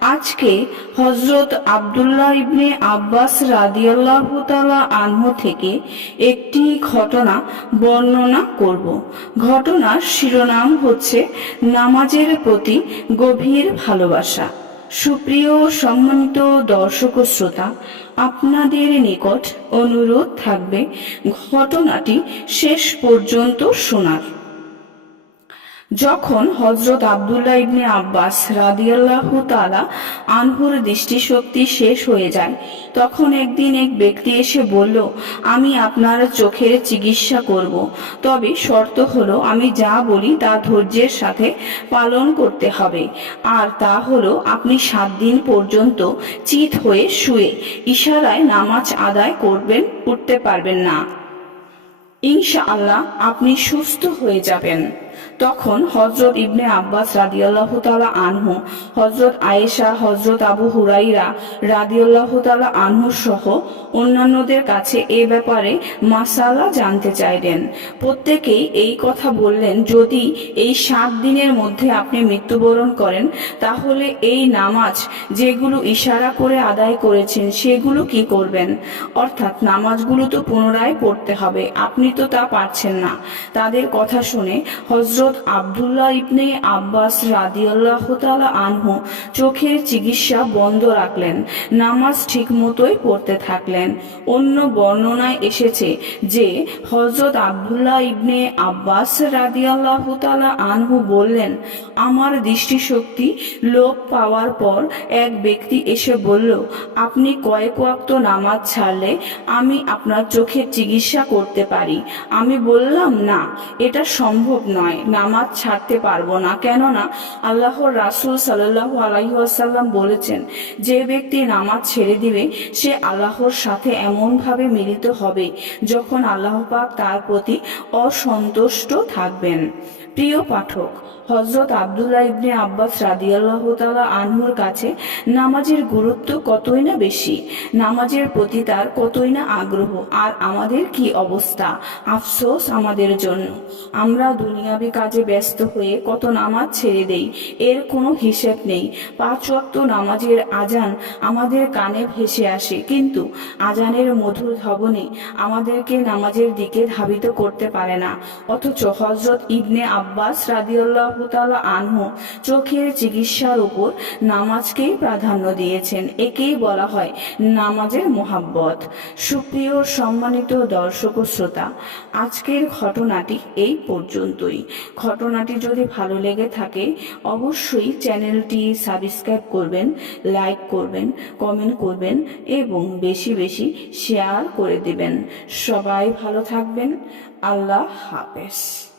আজকে হজরত আব্দুল্লাহ ইবনে আব্বাস রাদিয়াল্লাহু তাআলা আনহু থেকে একটি ঘটনা বর্ণনা করব। ঘটনার শিরোনাম হচ্ছে নামাজের প্রতি গভীর ভালোবাসা। সুপ্রিয় সম্মানিত দর্শক শ্রোতা, আপনাদের নিকট অনুরোধ থাকবে ঘটনাটি শেষ পর্যন্ত শোনার। যখন হজরত আবদুল্লাহ ইবনে আব্বাস রাদিয়াল্লাহু তাআলা আনহুর দৃষ্টিশক্তি শেষ হয়ে যায়, তখন একদিন এক ব্যক্তি এসে বলল, আমি আপনার চোখের চিকিৎসা করব। তবে শর্ত হলো, আমি যা বলি তা ধৈর্যের সাথে পালন করতে হবে। আর তা হলো, আপনি সাত দিন পর্যন্ত চিত হয়ে শুয়ে ইশারায় নামাজ আদায় করবেন, উঠতে পারবেন না। ইনশাআল্লাহ আপনি সুস্থ হয়ে যাবেন। তখন হজরত ইবনে আব্বাস রাদিয়াল্লাহ তালা আনহু হজরত আয়েশা হজরত আবু হুরাইরা রাদিয়াল্লাহ তালা আনহু সহ অন্যান্যদের কাছে এ ব্যাপারে মাসালা জানতে চাইলেন। প্রত্যেকেই এই কথা বললেন, যদি এই সাত দিনের মধ্যে আপনি মৃত্যুবরণ করেন, তাহলে এই নামাজ যেগুলো ইশারা করে আদায় করেছেন, সেগুলো কি করবেন? অর্থাৎ নামাজগুলো তো পুনরায় পড়তে হবে, আপনি তো তা পারছেন না। তাদের কথা শুনে হজরত আবদুল্লাহ ইবনে আব্বাস রাদিয়াল্লাহ তালা আনহু চোখের চিকিৎসা বন্ধ রাখলেন, নামাজ ঠিক মতোই পড়তে থাকলেন। অন্য বর্ণনায় এসেছে যে হজরত আবদুল্লাহ ইবনে আব্বাস রাদিয়াল্লাহ আনহু বললেন, আমার দৃষ্টিশক্তি লোপ পাওয়ার পর এক ব্যক্তি এসে বলল, আপনি কয়েক ওয়াক্ত নামাজ ছাড়লে আমি আপনার চোখের চিকিৎসা করতে পারি আমি বললাম, না, এটা সম্ভব নয় নামাজ ছাড়তে পারব না। কেননা আল্লাহর রাসুল সাল্লাহ আলাইসাল্লাম বলেছেন, যে ব্যক্তি নামাজ ছেড়ে দিবে, সে আল্লাহর সাথে এমনভাবে মিলিত হবে যখন আল্লাহ পাক তার প্রতি অসন্তুষ্ট থাকবেন। প্রিয় পাঠক হজরত আবদুল্লাহ ইবনে আব্বাস রাদিয়াল্লাহ তালা আনহুর কাছে নামাজের গুরুত্ব কতই না বেশি? নামাজের প্রতি তার কতই না আগ্রহ? আর আমাদের কি অবস্থা? আফসোস আমাদের জন্য। আমরা দুনিয়াবি কাজে ব্যস্ত হয়ে কত নামাজ ছেড়ে দেই, এর কোনো হিসেব নেই। পাঁচ ওয়াক্ত নামাজের আজান আমাদের কানে ভেসে আসে, কিন্তু আজানের মধুর ধবনে আমাদেরকে নামাজের দিকে ধাবিত করতে পারে না। অথচ হজরত ইবনে আব্বাস রাদিউল্লাহ তাআলা আনহু চোখের চিকিৎসার উপর নামাজকেই প্রাধান্য দিয়েছেন। একেই বলা হয় নামাজের মোহাব্বত। সুপ্রিয় সম্মানিত দর্শক শ্রোতা, আজকের ঘটনাটি এই পর্যন্তই। ঘটনাটি যদি ভালো লেগে থাকে, অবশ্যই চ্যানেলটি সাবস্ক্রাইব করবেন, লাইক করবেন, কমেন্ট করবেন এবং বেশি বেশি শেয়ার করে দেবেন। সবাই ভালো থাকবেন। আল্লাহ হাফেজ।